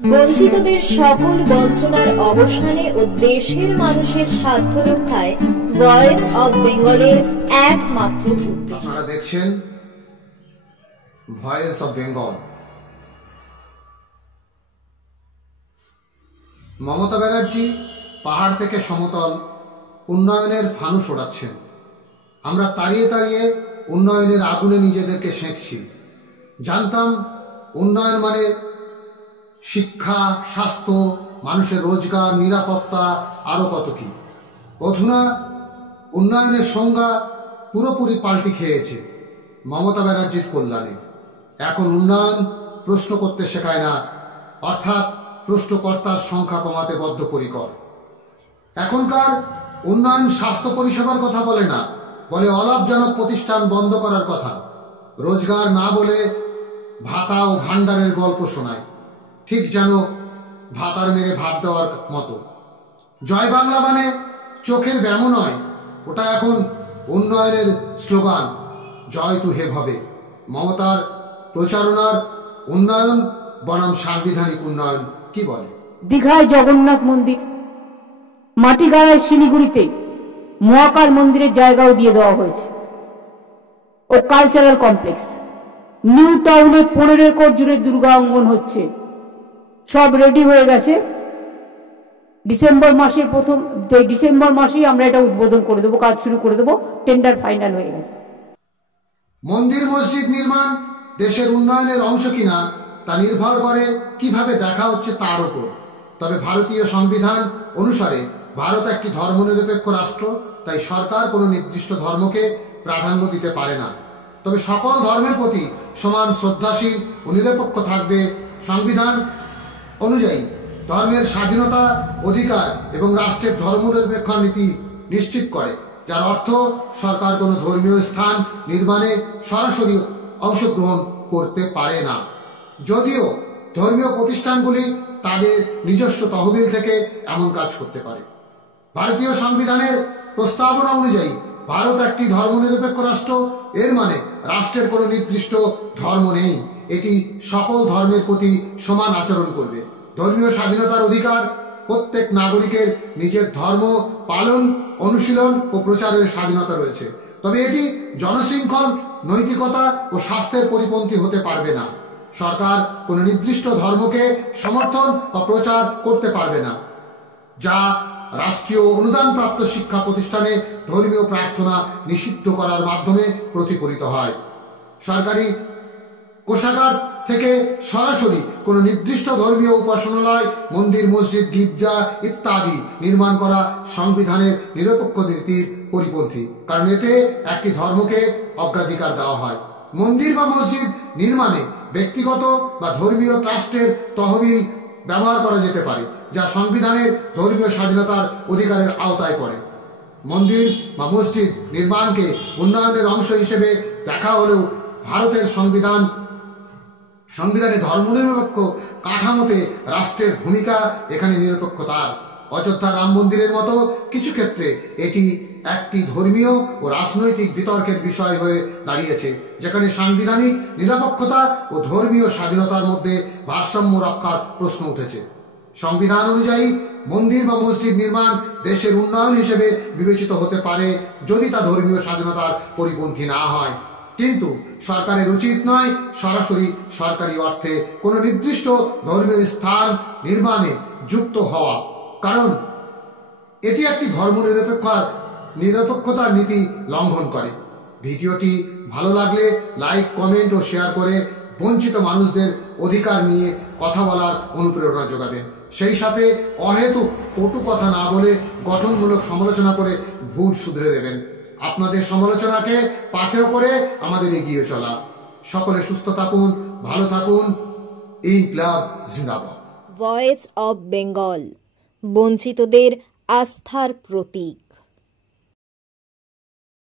বঞ্চিতদের সকল বঞ্চনার অবসানে ও দেশের মানুষের স্বার্থ রক্ষায় ভয়েস অব বেঙ্গলের একমাত্র উদ্দেশ্য। আপনারা দেখছেন ভয়েস অব বেঙ্গল। মমতা ব্যানার্জি পাহাড় থেকে সমতল উন্নয়নের ফানুস ওড়াচ্ছেন। আমরা তাড়িয়ে তাড়িয়ে উন্নয়নের আগুনে নিজেদেরকে সেঁকছি। জানতাম উন্নয়ন মানে শিক্ষা, স্বাস্থ্য, মানুষের রোজগার, নিরাপত্তা, আরও কত কি। অধুনা উন্নয়নের সংজ্ঞা পুরোপুরি পাল্টি খেয়েছে মমতা ব্যানার্জির কল্যাণে। এখন উন্নয়ন প্রশ্ন করতে শেখায় না, অর্থাৎ প্রশ্নকর্তার সংখ্যা কমাতে বদ্ধপরিকর। এখনকার উন্নয়ন স্বাস্থ্য পরিষেবার কথা বলে না, বলে অলাভজনক প্রতিষ্ঠান বন্ধ করার কথা। রোজগার না বলে ভাতা ও ভাণ্ডারের গল্প শোনায়, ঠিক যেন ভাতার মেরে ভাত দেওয়ার মতো। জয় বাংলা মানে চোখের ব্যামো নয়, ওটা এখন উন্নয়নের স্লোগান। জয় তু হে ভবে। মমতার প্রচারণার উন্নয়ন বনাম সাংবিধানিক উন্নয়ন কি বলে? দীঘায় জগন্নাথ মন্দির, মাটিগাড়ায় শিলিগুড়িতে মহাকাল মন্দিরের জায়গাও দিয়ে দেওয়া হয়েছে ও কালচারাল কমপ্লেক্স। নিউ টাউনে 15 একর জুড়ে দুর্গা অঙ্গন হচ্ছে, সব রেডি হয়ে গেছে। ডিসেম্বর মাসেই আমরা এটা উদ্বোধন করে দেবো, কাজ শুরু করে দেবো, টেন্ডার ফাইনাল হয়ে গেছে। মন্দির মসজিদ নির্মাণ দেশের উন্নয়নের অংশ কিনা তা নির্ভর করে কিভাবে দেখা হচ্ছে তার উপর। তবে ভারতীয় সংবিধান অনুসারে ভারত একটি ধর্মনিরপেক্ষ রাষ্ট্র, তাই সরকার কোনো নির্দিষ্ট ধর্মকে প্রাধান্য দিতে পারে না। তবে সকল ধর্মের প্রতি সমান শ্রদ্ধাশীল ও নিরপেক্ষ থাকবে। সংবিধান অনুযায়ী ধর্মের স্বাধীনতা, অধিকার এবং রাষ্ট্রের ধর্মনিরপেক্ষ নীতি নিশ্চিত করে, যার অর্থ সরকার কোনো ধর্মীয় স্থান নির্মাণে সরাসরি অংশগ্রহণ করতে পারে না। যদিও ধর্মীয় প্রতিষ্ঠানগুলি তাদের নিজস্ব তহবিল থেকে এমন কাজ করতে পারে। ভারতীয় সংবিধানের প্রস্তাবনা অনুযায়ী ভারত একটি ধর্মনিরপেক্ষ রাষ্ট্র। এর মানে রাষ্ট্রের কোনো নির্দিষ্ট ধর্ম নেই, এটি সকল ধর্মের প্রতি সমান আচরণ করবে। ধর্মীয় স্বাধীনতার অধিকার, প্রত্যেক নাগরিকের নিজের ধর্ম পালন, অনুশীলন ও প্রচারের স্বাধীনতা রয়েছে। তবে এটি জনশৃঙ্খল, নৈতিকতা ও স্বাস্থ্যের পরিপন্থী হতে পারবে না। সরকার কোনো নির্দিষ্ট ধর্মকে সমর্থন বা প্রচার করতে পারবে না, যা রাষ্ট্রীয় অনুদানপ্রাপ্ত শিক্ষা প্রতিষ্ঠানে ধর্মীয় প্রার্থনা নিষিদ্ধ করার মাধ্যমে প্রতিফলিত হয়। সরকারি কোষাগার থেকে সরাসরি কোনো নির্দিষ্ট ধর্মীয় উপাসনালয়, মন্দির, মসজিদ, গির্জা ইত্যাদি নির্মাণ করা সংবিধানের নিরপেক্ষ নীতির পরিপন্থী, কারণ এতে একটি ধর্মকে অগ্রাধিকার দেওয়া হয়। মন্দির বা মসজিদ নির্মাণে ব্যক্তিগত বা ধর্মীয় ট্রাস্টের তহবিল ব্যবহার করা যেতে পারে, যা সংবিধানের ধর্মীয় স্বাধীনতার অধিকারের আওতায় পড়ে। মন্দির বা মসজিদ নির্মাণকে উন্নয়নের অংশ হিসেবে দেখা হলেও ভারতের সংবিধানে ধর্মনিরপেক্ষ কাঠামোতে রাষ্ট্রের ভূমিকা এখানে নিরপেক্ষতার। অযোধ্যা রাম মন্দিরের মতো কিছু ক্ষেত্রে এটি একটি ধর্মীয় ও রাজনৈতিক বিতর্কের বিষয় হয়ে দাঁড়িয়েছে, যেখানে সাংবিধানিক নিরপেক্ষতা ও ধর্মীয় স্বাধীনতার মধ্যে ভারসাম্য রক্ষার প্রশ্ন উঠেছে। সংবিধান অনুযায়ী মন্দির বা মসজিদ নির্মাণ দেশের উন্নয়ন হিসেবে বিবেচিত হতে পারে যদি তা ধর্মীয় স্বাধীনতার পরিপন্থী না হয়। কিন্তু সরকারের উচিত নয় সরাসরি সরকারি অর্থে কোনো নির্দিষ্ট ধর্মীয় স্থান নির্মাণে যুক্ত হওয়া, কারণ এটি একটি নিরপেক্ষতার নীতি লঙ্ঘন করে। ভিডিওটি ভালো লাগলে লাইক, কমেন্ট ও শেয়ার করে বঞ্চিত মানুষদের অধিকার নিয়ে কথা বলার অনুপ্রেরণা যোগাবেন। সেই সাথে অহেতুক কটু কথা না বলে গঠনমূলক সমালোচনা করে ভুল শুধরে দেবেন। আপনাদের সমালোচনাকে পাথেয় করে আমাদের এগিয়ে চলা। সকলে সুস্থ থাকুন, ভালো থাকুন। ইনকিলাব জিন্দাবাদ। ভয়েস অব বেঙ্গল, বঞ্চিতদের আস্থার প্রতীক।